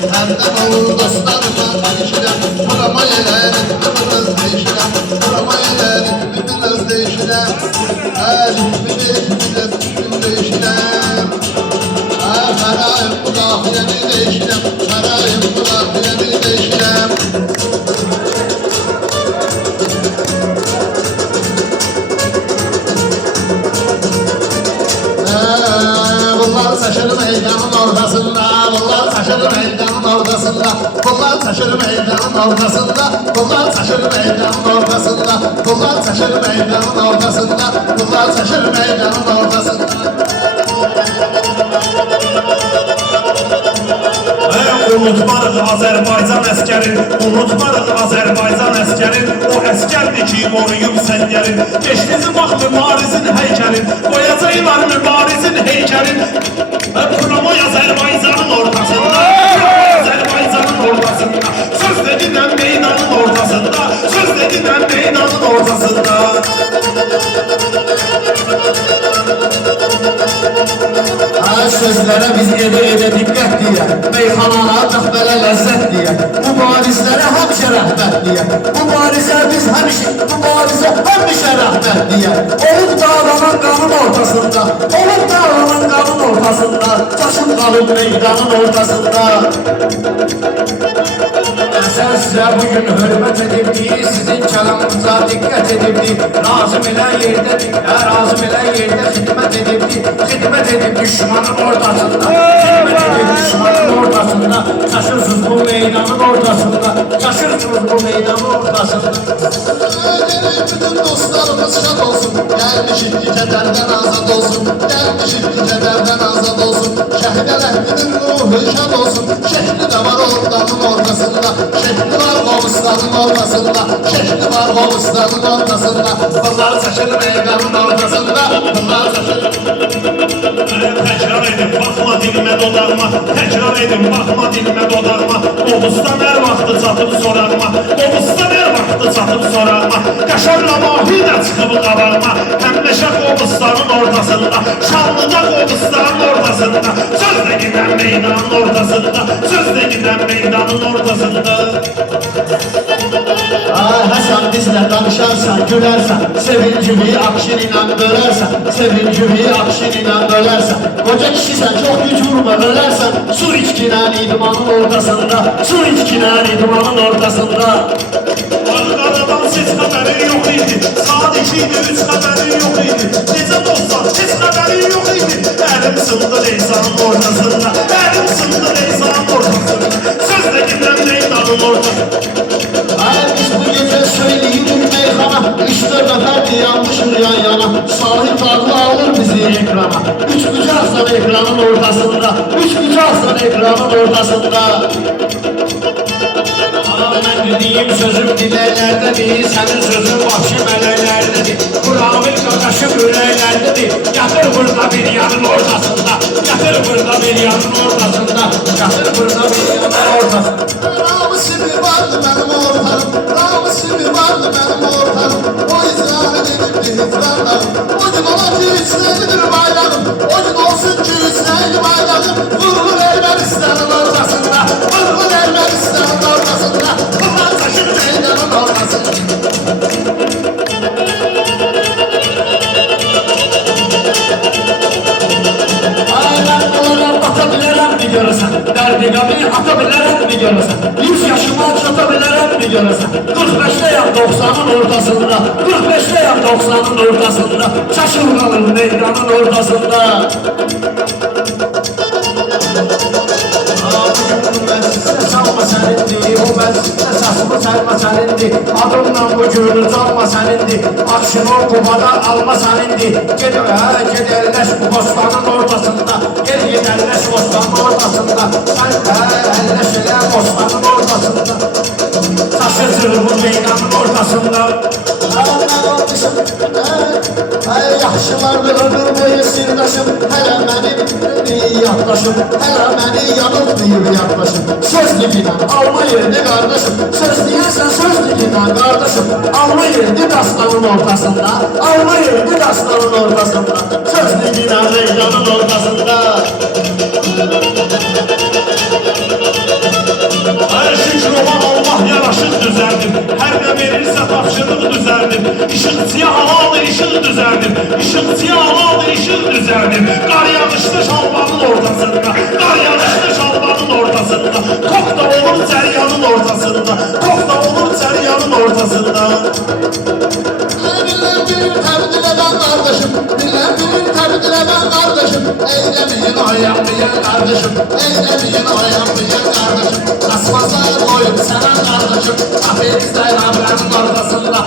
Həmdən olur dostlarıma deyişirəm, burama elədim, qıbrız deyişirəm, burama elədim, qıbrız deyişirəm, əlifmi deyişirəm, xərayım bu qafiyəni deyişirəm, xərayım bu qafiyəni deyişirəm. Bunlar taşır meydanın ortasında, bunlar taşır meydanın ortasında, bunlar taşır meydanın ortasında, bunlar taşır meydanın ortasında, bunlar taşır meydanın ortasında, bunlar taşır meydanın ortasında. Unutmarıq Azərbaycan əskərin, unutmarıq Azərbaycan əskərin, o əskərdir ki, qoruyub səngərin, geçdizi bax mübarizin heykəlin, qoyacaqlar mübarizin heykəlin, Pıramoy Azərbaycanın ortasında, Pıramoy Azərbaycanın ortasında, söz dedilən meydanın ortasında, söz dedilən meydanın ortasında. Sözlərə biz edə diqqət deyək, meyxanalara belə ləzzət deyək, mübarizlərə həmişə rəhbət deyək, mübarizə həmişə rəhbət deyək. Olub dağlanan qanın ortasında, olub dağlanan qanın ortasında, çaşın qalıb meydanın ortasında. Sən sizə bugün hörmət edibdir, sizin kəlamınıza diqqət edibdir, lazım elə yerdədir, lazım elə yerdə xidmət edibdir, xidmət edib düşmanın ortasında, xidmət edib düşmanın ortasında, çaşırsınız bu meydanın ortasında, çaşırsınız bu meydanın ortasında. Bütün dostlarımız şad olsun, gəlmişik ki kədərdən azad olsun, gəlmişik ki kədərdən azad olsun, şəhid Ələhdinin ruhu şad olsun, şəhdi də var ordanın ortasında, şəhdi var Qobustanın ortasında, şəhdi var Qobustanın ortasında, bunlar çaşır meydanın ortasında, bunlar çaşır. Təkrar edin, baxma dilimə dodağıma, təkrar edin, baxma dilimə dodağıma, Qobustan hər vaxtı çatıb sorağıma, Qobustan hər vaxtı çatıb sorağıma, Qaşarla mahi də çıxıb qabağıma, həmləşə Qobustanın ortasında, Şanlıda Qobustanın ortasında, söz də gedən meydanın ortasında, söz də gedən meydanın ortasında. Həsən bizlə danışarsan, gülərsən, sevincimi akşin ilə bölərsən, sevincimi akşin ilə bölərsən, qoca kişisən, çox güc vurma, ölərsən, su içkinən idmanın ortasında, su içkinən idmanın ortasında. Arqadadan heç xəbəri yox idi, saat 2 idi, 3 xəbəri yox idi, necə dostlar, heç xəbəri yox idi, əlim sındı Leysanın ortasında, əlim sındı Leysanın ortasında, söz də gedən meydanın ortasında. Biz bu gece söyleyirik meyxana, 3-4 nəfərdir yanmışıq yan yana, Sahib Bağlı alır bizi ekrana, 3 bucaqsan ekranın ortasında, 3 bucaqsan ekranın ortasında. Mən dediyim sözüm diləklərdədir, sənin sözün başı mələklərdədir, Quramil qaqaşım ürəklərdədir, yatır burada bir yanın ortasında, yatır burada bir yanın ortasında, yatır burada bir yanın ortasında. Namusibi vardı benim ortanım, namusibi vardı benim ortanım, o izrarı edibdi hicranlarım, o gün ola ki içleridir bayrağım, o gün olsun ki içleridir bayrağım, vurulur Ermənistanın ortasında, vurulur Ermənistanın ortasında, bunlar taşır meydanın ortasında. Görürsən, dərdiqamı ata bilərəm mi görürsən, 100 yaşıma çata bilərəm mi görürsən, 45'ləyəm 90'ın ortasında, 45'ləyəm 90'ın ortasında, çaşır qalır meydanın ortasında. Salma sənindir, o məclisdə səsimi sərmə sənindir, adımla bu gönül çalma sənindir, akşını o qubada alma sənindir, ged əlləş bu bostanın ortasında, ged əlləş bostanın ortasında, sən əlləş elə bostanın ortasında, taşıcır bu meydanın ortasında. Yaxşılardır ömür boyu sirdaşım, hələ mənim yaddaşım, hələ məni yanıltmayıb yaddaşım, söz dilinə alma yerini qardaşım, söz deyirsən söz dilinə qardaşım, alma yerini dastanın ortasında, alma yerini dastanın ortasında, söz dilinə meydanın ortasında. tapşırıq düzəldim. İşıqçıya halalı işıq düzəldim. İşıqçıya halalı işıq düzəldim. Qar yağışlı şalbanın ortasında, qar yağışlı şalbanın ortasında, tok da olur cəryanın ortasında, tok da olur cəryanın ortasında. Bilmem bilir təbdil eden kardeşim, bilmem bilir təbdil eden kardeşim. Eylemeyin oyanmayan kardeşim, eylemeyin oyanmayan kardeşim. Kasmasa koyup seven kardeşim, hafif sayılanların ortasında,